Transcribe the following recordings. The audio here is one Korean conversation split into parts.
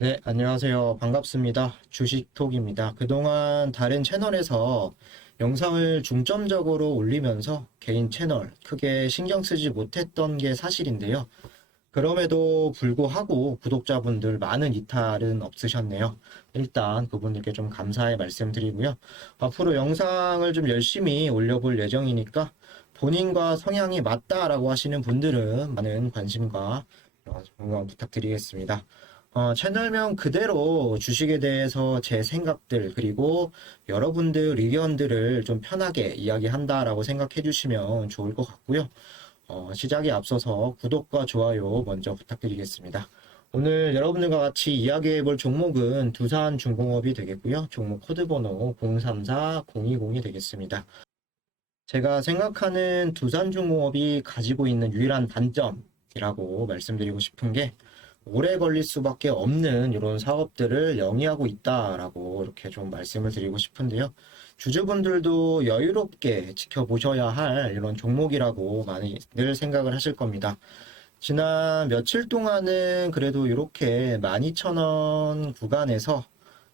네, 안녕하세요. 반갑습니다. 주식톡입니다. 그동안 다른 채널에서 영상을 중점적으로 올리면서 개인 채널 크게 신경 쓰지 못했던 게 사실인데요. 그럼에도 불구하고 구독자분들 많은 이탈은 없으셨네요. 일단 그분들께 좀 감사의 말씀드리고요. 앞으로 영상을 좀 열심히 올려볼 예정이니까 본인과 성향이 맞다라고 하시는 분들은 많은 관심과 응원 부탁드리겠습니다. 채널명 그대로 주식에 대해서 제 생각들, 그리고 여러분들 의견들을 좀 편하게 이야기한다라고 생각해 주시면 좋을 것 같고요. 시작에 앞서서 구독과 좋아요 먼저 부탁드리겠습니다. 오늘 여러분들과 같이 이야기해 볼 종목은 두산중공업이 되겠고요. 종목 코드번호 034020이 되겠습니다. 제가 생각하는 두산중공업이 가지고 있는 유일한 단점이라고 말씀드리고 싶은 게 오래 걸릴 수밖에 없는 이런 사업들을 영위하고 있다라고 이렇게 좀 말씀을 드리고 싶은데요. 주주분들도 여유롭게 지켜보셔야 할 이런 종목이라고 많이들 생각을 하실 겁니다. 지난 며칠 동안은 그래도 이렇게 12,000원 구간에서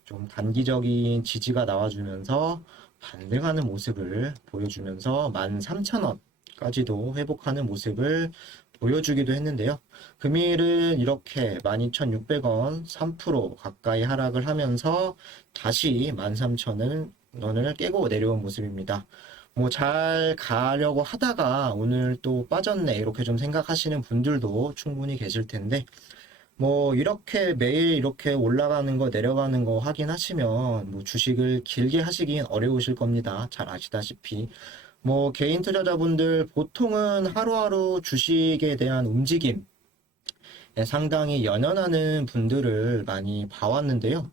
좀 단기적인 지지가 나와주면서 반등하는 모습을 보여주면서 13,000원까지도 회복하는 모습을 보여주기도 했는데요. 금일은 이렇게 12,600원 3% 가까이 하락을 하면서 다시 13,000원을 깨고 내려온 모습입니다. 뭐 잘 가려고 하다가 오늘 또 빠졌네 이렇게 좀 생각하시는 분들도 충분히 계실 텐데 뭐 이렇게 매일 이렇게 올라가는 거 내려가는 거 확인하시면 뭐 주식을 길게 하시긴 어려우실 겁니다. 잘 아시다시피 뭐 개인 투자자분들 보통은 하루하루 주식에 대한 움직임에 상당히 연연하는 분들을 많이 봐왔는데요.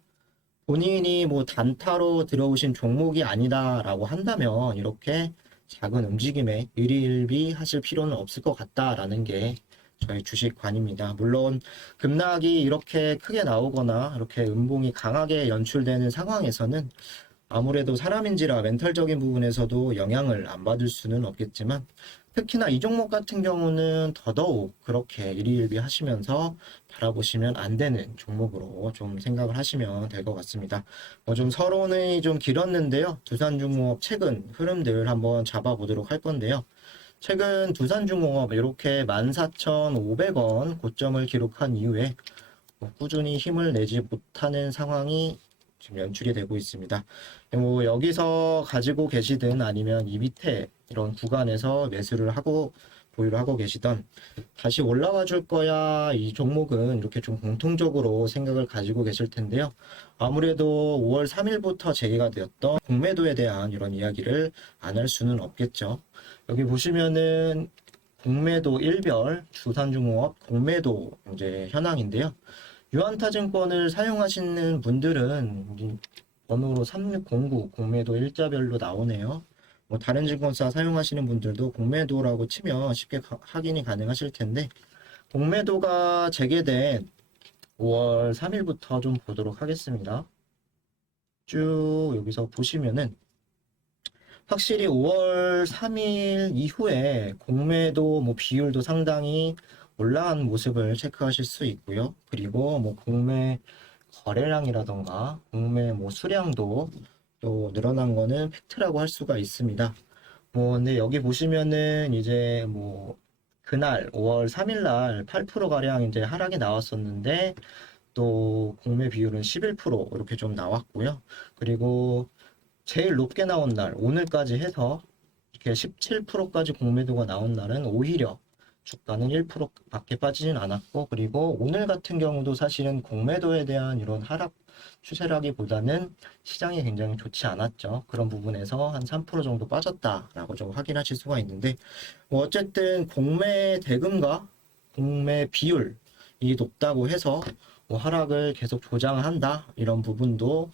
본인이 뭐 단타로 들어오신 종목이 아니다라고 한다면 이렇게 작은 움직임에 일희일비 하실 필요는 없을 것 같다라는 게 저희 주식관입니다. 물론 급락이 이렇게 크게 나오거나 이렇게 음봉이 강하게 연출되는 상황에서는 아무래도 사람인지라 멘탈적인 부분에서도 영향을 안 받을 수는 없겠지만 특히나 이 종목 같은 경우는 더더욱 그렇게 일희일비 하시면서 바라보시면 안 되는 종목으로 좀 생각을 하시면 될 것 같습니다. 뭐 좀 서론이 좀 길었는데요. 두산중공업 최근 흐름들 한번 잡아보도록 할 건데요. 최근 두산중공업 이렇게 14,500원 고점을 기록한 이후에 꾸준히 힘을 내지 못하는 상황이 지금 연출이 되고 있습니다. 뭐 여기서 가지고 계시든 아니면 이 밑에 이런 구간에서 매수를 하고 보유를 하고 계시던 다시 올라와 줄 거야 이 종목은 이렇게 좀 공통적으로 생각을 가지고 계실 텐데요. 아무래도 5월 3일부터 재개가 되었던 공매도에 대한 이런 이야기를 안 할 수는 없겠죠. 여기 보시면은 공매도 일별 두산중공업 공매도 이제 현황인데요. 유한타증권을 사용하시는 분들은 번호로 3609 공매도 일자별로 나오네요. 뭐 다른 증권사 사용하시는 분들도 공매도라고 치면 쉽게 확인이 가능하실 텐데 공매도가 재개된 5월 3일부터 좀 보도록 하겠습니다. 쭉 여기서 보시면은 확실히 5월 3일 이후에 공매도 뭐 비율도 상당히 올라간 모습을 체크하실 수 있고요. 그리고 뭐 공매 거래량이라던가 공매 뭐 수량도 또 늘어난 거는 팩트라고 할 수가 있습니다. 뭐 근데 여기 보시면은 이제 뭐 그날 5월 3일 날 8% 가량 이제 하락이 나왔었는데 또 공매 비율은 11% 이렇게 좀 나왔고요. 그리고 제일 높게 나온 날, 오늘까지 해서 이렇게 17%까지 공매도가 나온 날은 오히려 주가는 1%밖에 빠지진 않았고, 그리고 오늘 같은 경우도 사실은 공매도에 대한 이런 하락 추세라기보다는 시장이 굉장히 좋지 않았죠. 그런 부분에서 한 3% 정도 빠졌다라고 좀 확인하실 수가 있는데, 뭐 어쨌든 공매 대금과 공매 비율이 높다고 해서 뭐 하락을 계속 조장한다 이런 부분도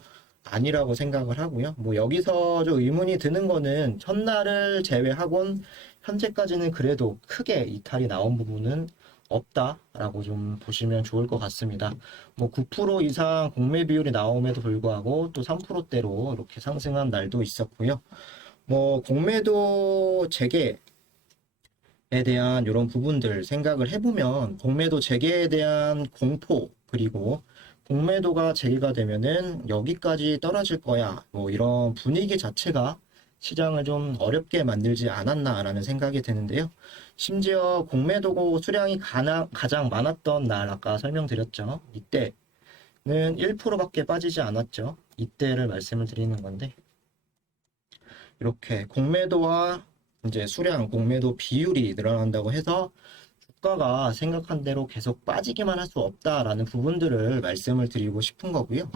아니라고 생각을 하고요. 뭐 여기서 좀 의문이 드는 거는 첫날을 제외하곤 현재까지는 그래도 크게 이탈이 나온 부분은 없다라고 좀 보시면 좋을 것 같습니다. 뭐 9% 이상 공매 비율이 나옴에도 불구하고 또 3%대로 이렇게 상승한 날도 있었고요. 뭐 공매도 재개에 대한 이런 부분들 생각을 해보면 공매도 재개에 대한 공포 그리고 공매도가 제기가 되면은 여기까지 떨어질 거야. 뭐 이런 분위기 자체가 시장을 좀 어렵게 만들지 않았나라는 생각이 드는데요. 심지어 공매도고 수량이 가장 많았던 날 아까 설명드렸죠. 이때는 1%밖에 빠지지 않았죠. 이때를 말씀을 드리는 건데 이렇게 공매도와 이제 수량, 공매도 비율이 늘어난다고 해서 주가가 생각한 대로 계속 빠지기만 할 수 없다라는 부분들을 말씀을 드리고 싶은 거고요.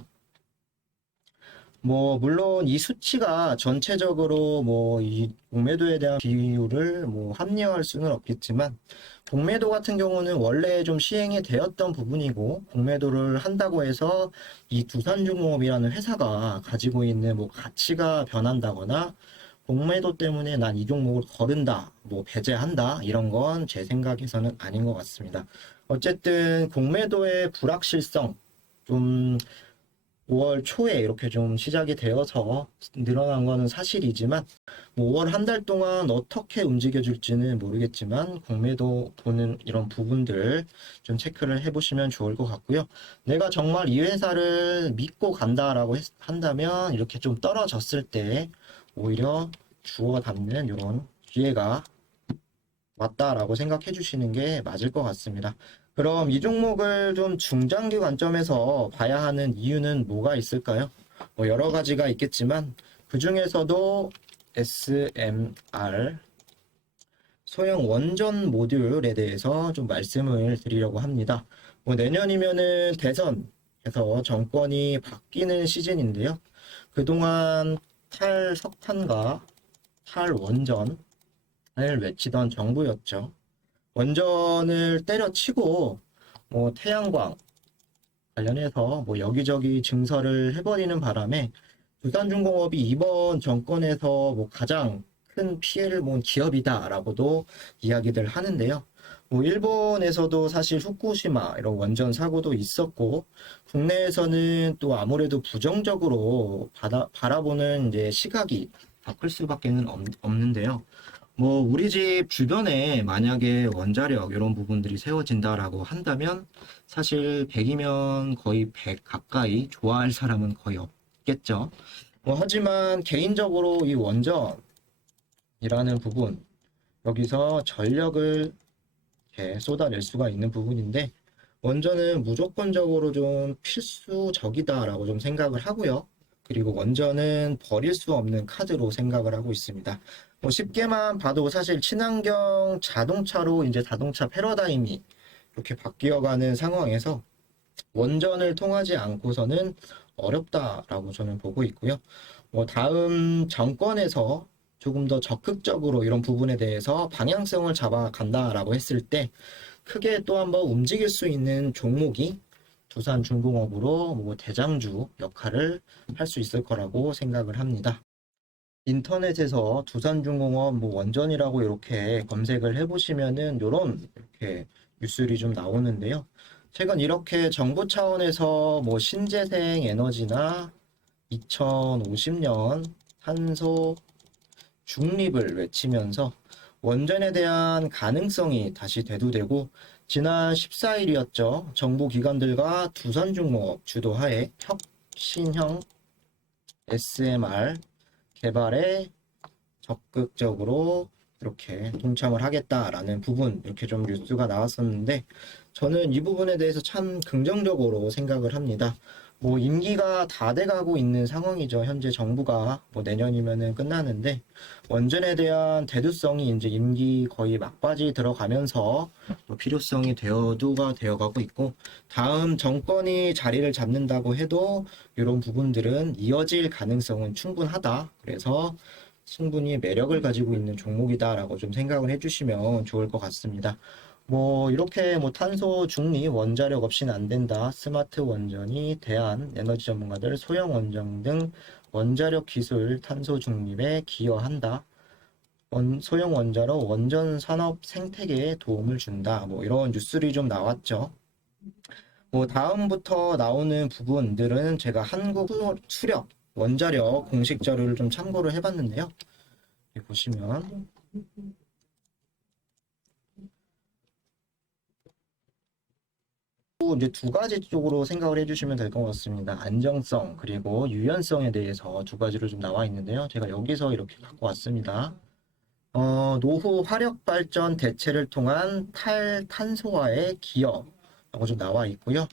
뭐 물론 이 수치가 전체적으로 뭐 이 공매도에 대한 비율을 뭐 합리화할 수는 없겠지만 공매도 같은 경우는 원래 좀 시행이 되었던 부분이고 공매도를 한다고 해서 이 두산중공업이라는 회사가 가지고 있는 뭐 가치가 변한다거나 공매도 때문에 난 이 종목을 거른다, 뭐 배제한다 이런 건 제 생각에서는 아닌 것 같습니다. 어쨌든 공매도의 불확실성 좀 5월 초에 이렇게 좀 시작이 되어서 늘어난 거는 사실이지만 뭐 5월 한 달 동안 어떻게 움직여줄지는 모르겠지만 공매도 보는 이런 부분들 좀 체크를 해보시면 좋을 것 같고요. 내가 정말 이 회사를 믿고 간다라고 한다면 이렇게 좀 떨어졌을 때 오히려 주워 담는 이런 기회가 왔다라고 생각해 주시는 게 맞을 것 같습니다. 그럼 이 종목을 좀 중장기 관점에서 봐야 하는 이유는 뭐가 있을까요? 뭐 여러 가지가 있겠지만 그 중에서도 SMR 소형 원전 모듈에 대해서 좀 말씀을 드리려고 합니다. 뭐 내년이면은 대선에서 정권이 바뀌는 시즌인데요. 그동안 탈석탄과 탈원전을 외치던 정부였죠. 원전을 때려치고 뭐 태양광 관련해서 뭐 여기저기 증설을 해버리는 바람에 두산중공업이 이번 정권에서 뭐 가장 큰 피해를 본 기업이다라고도 이야기들 하는데요. 뭐 일본에서도 사실 후쿠시마 이런 원전 사고도 있었고 국내에서는 또 아무래도 부정적으로 바라보는 이제 시각이 바뀔 수밖에는 없는데요. 뭐 우리 집 주변에 만약에 원자력 이런 부분들이 세워진다라고 한다면 사실 100이면 거의 100 가까이 좋아할 사람은 거의 없겠죠. 뭐 하지만 개인적으로 이 원전이라는 부분 여기서 전력을 이렇게 쏟아낼 수가 있는 부분인데 원전은 무조건적으로 좀 필수적이다라고 좀 생각을 하고요. 그리고 원전은 버릴 수 없는 카드로 생각을 하고 있습니다. 뭐 쉽게만 봐도 사실 친환경 자동차로 이제 자동차 패러다임이 이렇게 바뀌어가는 상황에서 원전을 통하지 않고서는 어렵다라고 저는 보고 있고요. 뭐 다음 정권에서 조금 더 적극적으로 이런 부분에 대해서 방향성을 잡아간다라고 했을 때 크게 또 한번 움직일 수 있는 종목이 두산중공업으로 뭐 대장주 역할을 할 수 있을 거라고 생각을 합니다. 인터넷에서 두산중공업 뭐 원전이라고 이렇게 검색을 해보시면은 요런 이렇게 뉴스들이 좀 나오는데요. 최근 이렇게 정부 차원에서 뭐 신재생 에너지나 2050년 탄소 중립을 외치면서 원전에 대한 가능성이 다시 대두되고 지난 14일이었죠. 정부 기관들과 두산중공업 주도하에 혁신형 SMR 개발에 적극적으로 이렇게 동참을 하겠다라는 부분 이렇게 좀 뉴스가 나왔었는데 저는 이 부분에 대해서 참 긍정적으로 생각을 합니다. 뭐 임기가 다 돼가고 있는 상황이죠. 현재 정부가 뭐 내년이면은 끝나는데 원전에 대한 대두성이 이제 임기 거의 막바지 들어가면서 뭐 필요성이 대두가 되어가고 있고 다음 정권이 자리를 잡는다고 해도 이런 부분들은 이어질 가능성은 충분하다. 그래서 충분히 매력을 가지고 있는 종목이다라고 좀 생각을 해주시면 좋을 것 같습니다. 뭐 이렇게 뭐 탄소 중립 원자력 없이는 안 된다. 스마트 원전이 대한 에너지 전문가들 소형 원전 등 원자력 기술 탄소 중립에 기여한다. 소형 원자로 원전 산업 생태계에 도움을 준다. 뭐 이런 뉴스들이 좀 나왔죠. 뭐 다음부터 나오는 부분들은 제가 한국 수력 원자력 공식 자료를 좀 참고를 해봤는데요. 여기 보시면 모두 이제 두 가지 쪽으로 생각을 해주시면 될 것 같습니다. 안정성 그리고 유연성에 대해서 두 가지로 좀 나와 있는데요. 제가 여기서 이렇게 갖고 왔습니다. 노후 화력 발전 대체를 통한 탈탄소화의 기여라고 좀 나와 있고요.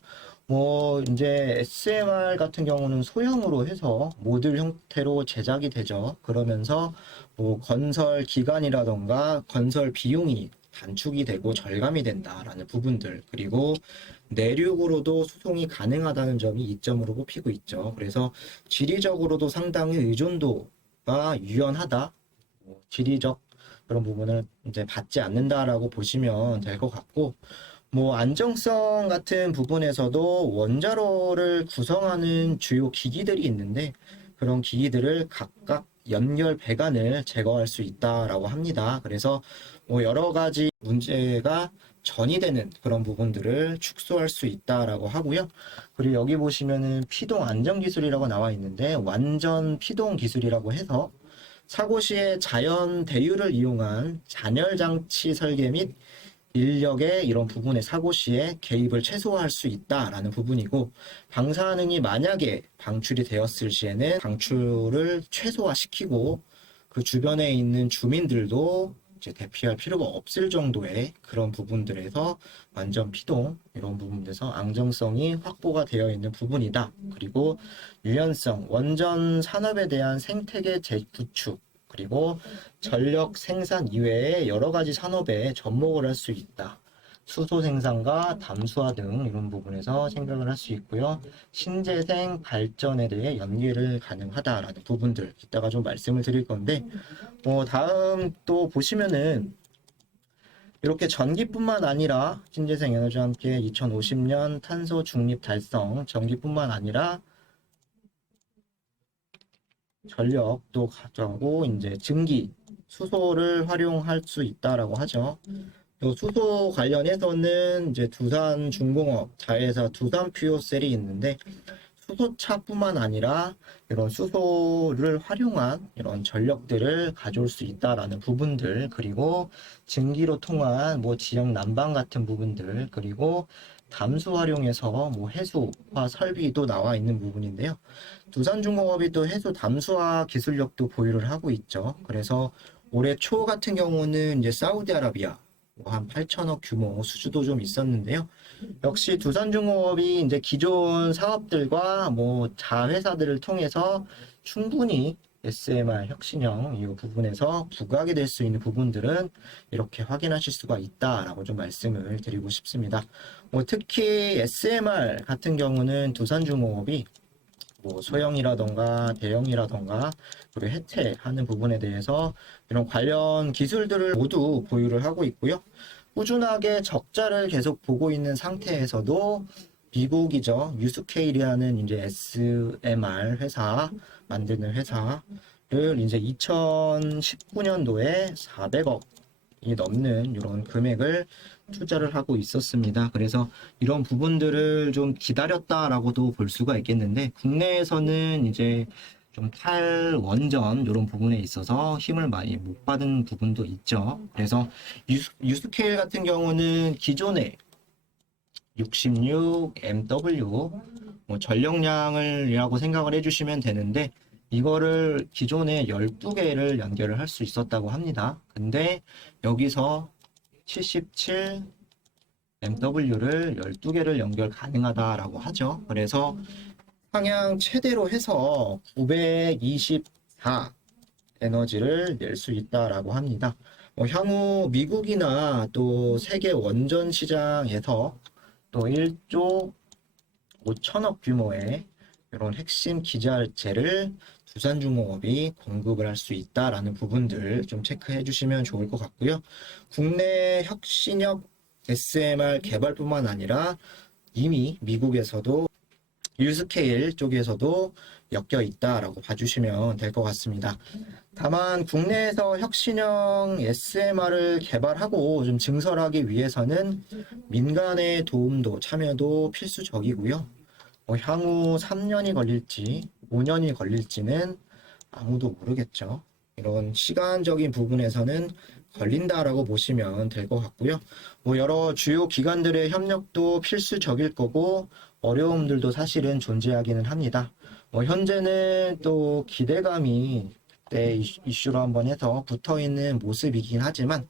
뭐 이제 SMR 같은 경우는 소형으로 해서 모듈 형태로 제작이 되죠. 그러면서 뭐 건설 기간이라던가 건설 비용이 단축이 되고 절감이 된다라는 부분들, 그리고 내륙으로도 수송이 가능하다는 점이 이점으로 꼽히고 있죠. 그래서 지리적으로도 상당히 의존도가 유연하다. 지리적 그런 부분을 이제 받지 않는다라고 보시면 될 것 같고, 뭐 안정성 같은 부분에서도 원자로를 구성하는 주요 기기들이 있는데 그런 기기들을 각각 연결 배관을 제거할 수 있다라고 합니다. 그래서 뭐 여러 가지 문제가 전이되는 그런 부분들을 축소할 수 있다라고 하고요. 그리고 여기 보시면은 피동 안정 기술이라고 나와 있는데 완전 피동 기술이라고 해서 사고 시에 자연 대유를 이용한 잔열 장치 설계 및 인력의 이런 부분의 사고 시에 개입을 최소화할 수 있다라는 부분이고, 방사능이 만약에 방출이 되었을 시에는 방출을 최소화시키고 그 주변에 있는 주민들도 이제 대피할 필요가 없을 정도의 그런 부분들에서 완전 피동 이런 부분에서 안정성이 확보가 되어 있는 부분이다. 그리고 유연성, 원전 산업에 대한 생태계 재구축, 그리고 전력 생산 이외에 여러 가지 산업에 접목을 할 수 있다. 수소 생산과 담수화 등 이런 부분에서 생각을 할 수 있고요. 신재생 발전에 대해 연계를 가능하다라는 부분들 이따가 좀 말씀을 드릴 건데, 다음 또 보시면은 이렇게 전기뿐만 아니라 신재생 에너지와 함께 2050년 탄소 중립 달성, 전기뿐만 아니라 전력도 가져가고 이제 증기, 수소를 활용할 수 있다라고 하죠. 또 수소 관련해서는 이제 두산중공업 자회사 두산퓨어셀이 있는데 수소차뿐만 아니라 이런 수소를 활용한 이런 전력들을 가져올 수 있다라는 부분들, 그리고 증기로 통한 뭐 지역 난방 같은 부분들, 그리고 담수 활용해서 뭐 해수화 설비도 나와 있는 부분인데요. 두산중공업이 또 해수 담수화 기술력도 보유를 하고 있죠. 그래서 올해 초 같은 경우는 이제 사우디아라비아 뭐한 8천억 규모 수주도 좀 있었는데요. 역시 두산중공업이 이제 기존 사업들과 뭐 자회사들을 통해서 충분히 SMR 혁신형 이 부분에서 부각이 될 수 있는 부분들은 이렇게 확인하실 수가 있다라고 좀 말씀을 드리고 싶습니다. 뭐 특히 SMR 같은 경우는 두산중공업이 뭐 소형이라던가 대형이라던가 그리고 혜택하는 부분에 대해서 이런 관련 기술들을 모두 보유를 하고 있고요. 꾸준하게 적자를 계속 보고 있는 상태에서도 미국이죠. 유스케일이라는 이제 SMR 회사 만드는 회사를 이제 2019년도에 400억이 넘는 이런 금액을 투자를 하고 있었습니다. 그래서 이런 부분들을 좀 기다렸다라고도 볼 수가 있겠는데, 국내에서는 이제 좀 탈원전 이런 부분에 있어서 힘을 많이 못 받은 부분도 있죠. 그래서 유스케일 같은 경우는 기존에 66MW 뭐 전력량을이라고 생각을 해주시면 되는데, 이거를 기존에 12개를 연결을 할 수 있었다고 합니다. 근데 여기서 77 MW를 12개를 연결 가능하다라고 하죠. 그래서 상향 최대로 해서 924 에너지를 낼 수 있다라고 합니다. 향후 미국이나 또 세계 원전 시장에서 또 1조 5천억 규모의 이런 핵심 기자재를 두산중공업이 공급을 할 수 있다라는 부분들 좀 체크해 주시면 좋을 것 같고요. 국내 혁신형 SMR 개발뿐만 아니라 이미 미국에서도 유스케일 쪽에서도 엮여 있다라고 봐주시면 될 것 같습니다. 다만 국내에서 혁신형 SMR을 개발하고 좀 증설하기 위해서는 민간의 도움도 참여도 필수적이고요. 향후 3년이 걸릴지 5년이 걸릴지는 아무도 모르겠죠. 이런 시간적인 부분에서는 걸린다라고 보시면 될 것 같고요. 뭐 여러 주요 기관들의 협력도 필수적일 거고 어려움들도 사실은 존재하기는 합니다. 뭐 현재는 또 기대감이 그때 이슈로 한번 해서 붙어 있는 모습이긴 하지만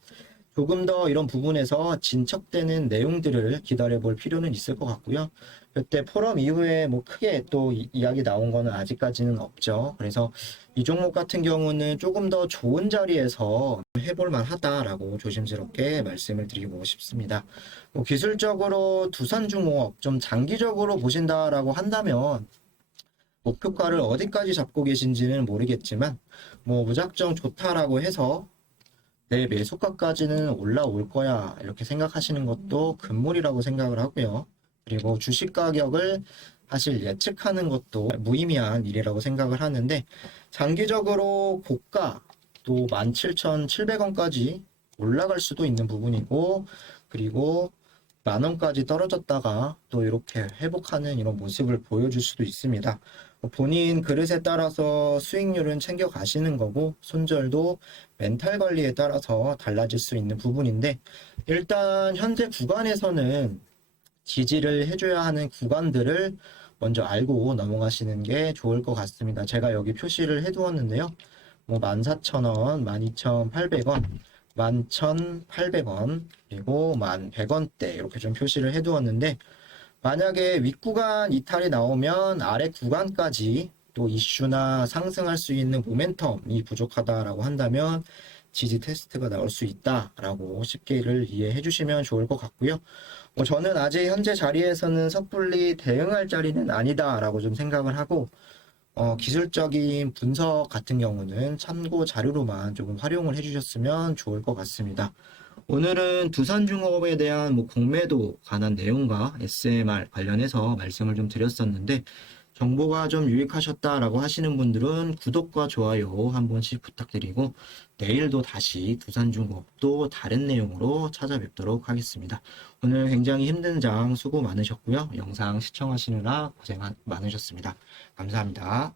조금 더 이런 부분에서 진척되는 내용들을 기다려볼 필요는 있을 것 같고요. 그때 포럼 이후에 뭐 크게 또 이야기 나온 거는 아직까지는 없죠. 그래서 이 종목 같은 경우는 조금 더 좋은 자리에서 해볼 만하다라고 조심스럽게 말씀을 드리고 싶습니다. 뭐 기술적으로 두산중공업 좀 장기적으로 보신다라고 한다면 목표가를 어디까지 잡고 계신지는 모르겠지만 뭐 무작정 좋다라고 해서 내 매수가까지는 올라올 거야 이렇게 생각하시는 것도 금물이라고 생각을 하고요. 그리고 주식 가격을 사실 예측하는 것도 무의미한 일이라고 생각을 하는데 장기적으로 고가 또 17,700원까지 올라갈 수도 있는 부분이고 그리고 만원까지 떨어졌다가 또 이렇게 회복하는 이런 모습을 보여줄 수도 있습니다. 본인 그릇에 따라서 수익률은 챙겨 가시는 거고 손절도 멘탈 관리에 따라서 달라질 수 있는 부분인데 일단 현재 구간에서는 지지를 해줘야 하는 구간들을 먼저 알고 넘어가시는 게 좋을 것 같습니다. 제가 여기 표시를 해두었는데요. 뭐 14,000원, 12,800원, 11,800원, 그리고 11,100원대 이렇게 좀 표시를 해두었는데 만약에 윗구간 이탈이 나오면 아래 구간까지 또 이슈나 상승할 수 있는 모멘텀이 부족하다라고 한다면 지지 테스트가 나올 수 있다라고 쉽게를 이해해 주시면 좋을 것 같고요. 저는 아직 현재 자리에서는 섣불리 대응할 자리는 아니다라고 좀 생각을 하고 기술적인 분석 같은 경우는 참고 자료로만 조금 활용을 해주셨으면 좋을 것 같습니다. 오늘은 두산중업에 대한 뭐 공매도 관한 내용과 SMR 관련해서 말씀을 좀 드렸었는데 정보가 좀 유익하셨다라고 하시는 분들은 구독과 좋아요 한 번씩 부탁드리고 내일도 다시 두산중업도 다른 내용으로 찾아뵙도록 하겠습니다. 오늘 굉장히 힘든 장 수고 많으셨고요. 영상 시청하시느라 고생 많으셨습니다. 감사합니다.